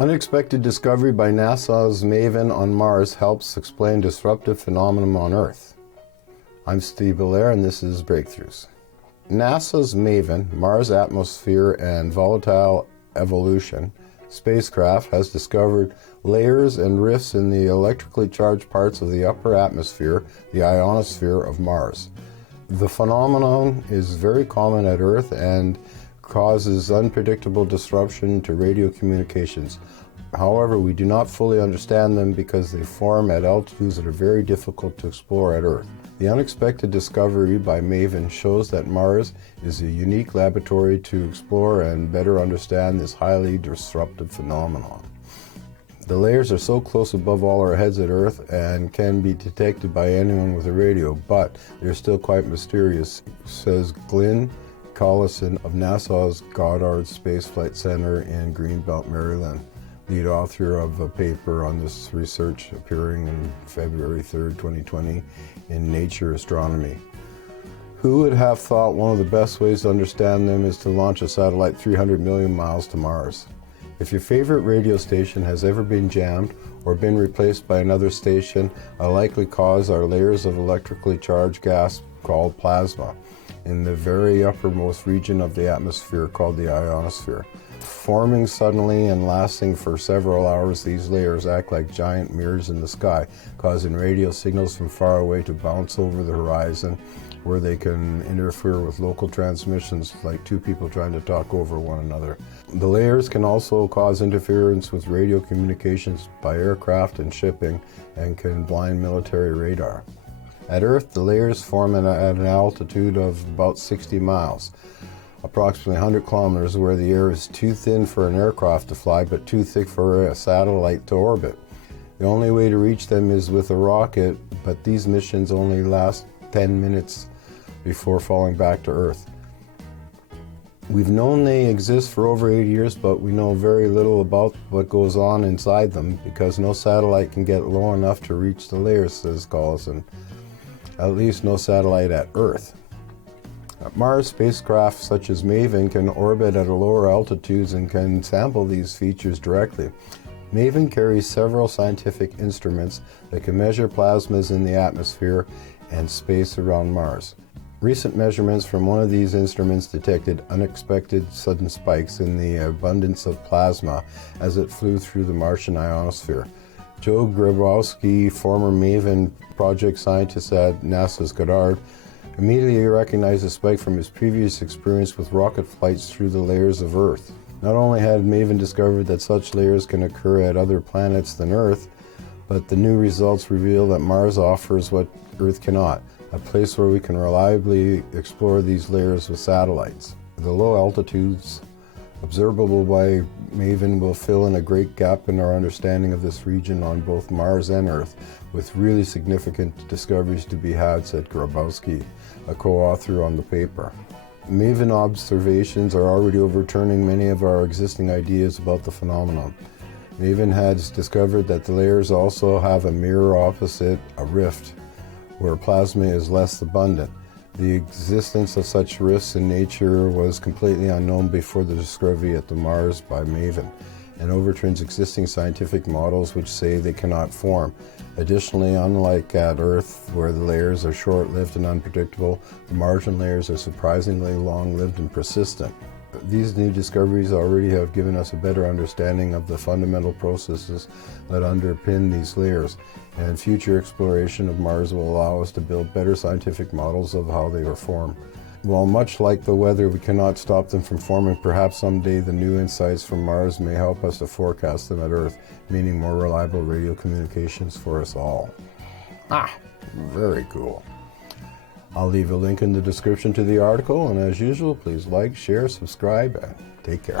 Unexpected discovery by NASA's MAVEN on Mars helps explain disruptive phenomenon on Earth. I'm stephenbelaire and this is Breakthroughs. NASA's MAVEN, Mars Atmosphere and Volatile EvolutioN spacecraft has discovered layers and rifts in the electrically charged parts of the upper atmosphere, the ionosphere of Mars. The phenomenon is very common at Earth and causes unpredictable disruption to radio communications. However, we do not fully understand them because they form at altitudes that are very difficult to explore at Earth. The unexpected discovery by MAVEN shows that Mars is a unique laboratory to explore and better understand this highly disruptive phenomenon. The layers are so close above all our heads at Earth and can be detected by anyone with a radio, but they're still quite mysterious, says Glyn Collison of NASA's Goddard Space Flight Center in Greenbelt, Maryland, lead author of a paper on this research appearing in February 3rd, 2020 in Nature Astronomy. Who would have thought one of the best ways to understand them is to launch a satellite 300 million miles to Mars? If your favorite radio station has ever been jammed or been replaced by another station, a likely cause are layers of electrically charged gas called plasma in the very uppermost region of the atmosphere called the ionosphere. Forming suddenly and lasting for several hours, these layers act like giant mirrors in the sky, causing radio signals from far away to bounce over the horizon, where they can interfere with local transmissions like two people trying to talk over one another. The layers can also cause interference with radio communications by aircraft and shipping and can blind military radar. At Earth, the layers form at an altitude of about 60 miles, approximately 100 kilometers, where the air is too thin for an aircraft to fly but too thick for a satellite to orbit. The only way to reach them is with a rocket, but these missions only last 10 minutes before falling back to Earth. We've known they exist for over 80 years, but we know very little about what goes on inside them because no satellite can get low enough to reach the layers, says Collison. At least no satellite at Earth. At Mars, spacecraft such as MAVEN can orbit at lower altitudes and can sample these features directly. MAVEN carries several scientific instruments that can measure plasmas in the atmosphere and space around Mars. Recent measurements from one of these instruments detected unexpected sudden spikes in the abundance of plasma as it flew through the Martian ionosphere. Joe Grabowski, former MAVEN project scientist at NASA's Goddard, immediately recognized the spike from his previous experience with rocket flights through the layers of Earth. Not only had MAVEN discovered that such layers can occur at other planets than Earth, but the new results reveal that Mars offers what Earth cannot, a place where we can reliably explore these layers with satellites. The low altitudes observable by MAVEN will fill in a great gap in our understanding of this region on both Mars and Earth, with really significant discoveries to be had, said Grabowski, a co-author on the paper. MAVEN observations are already overturning many of our existing ideas about the phenomenon. MAVEN has discovered that the layers also have a mirror opposite a rift, where plasma is less abundant. The existence of such rifts in nature was completely unknown before the discovery at the Mars by MAVEN, and overturns existing scientific models which say they cannot form. Additionally, unlike at Earth, where the layers are short-lived and unpredictable, the Martian layers are surprisingly long-lived and persistent. These new discoveries already have given us a better understanding of the fundamental processes that underpin these layers, and future exploration of Mars will allow us to build better scientific models of how they are formed. While much like the weather, we cannot stop them from forming, perhaps someday the new insights from Mars may help us to forecast them at Earth, meaning more reliable radio communications for us all. Very cool. I'll leave a link in the description to the article, and as usual, please like, share, subscribe, and take care.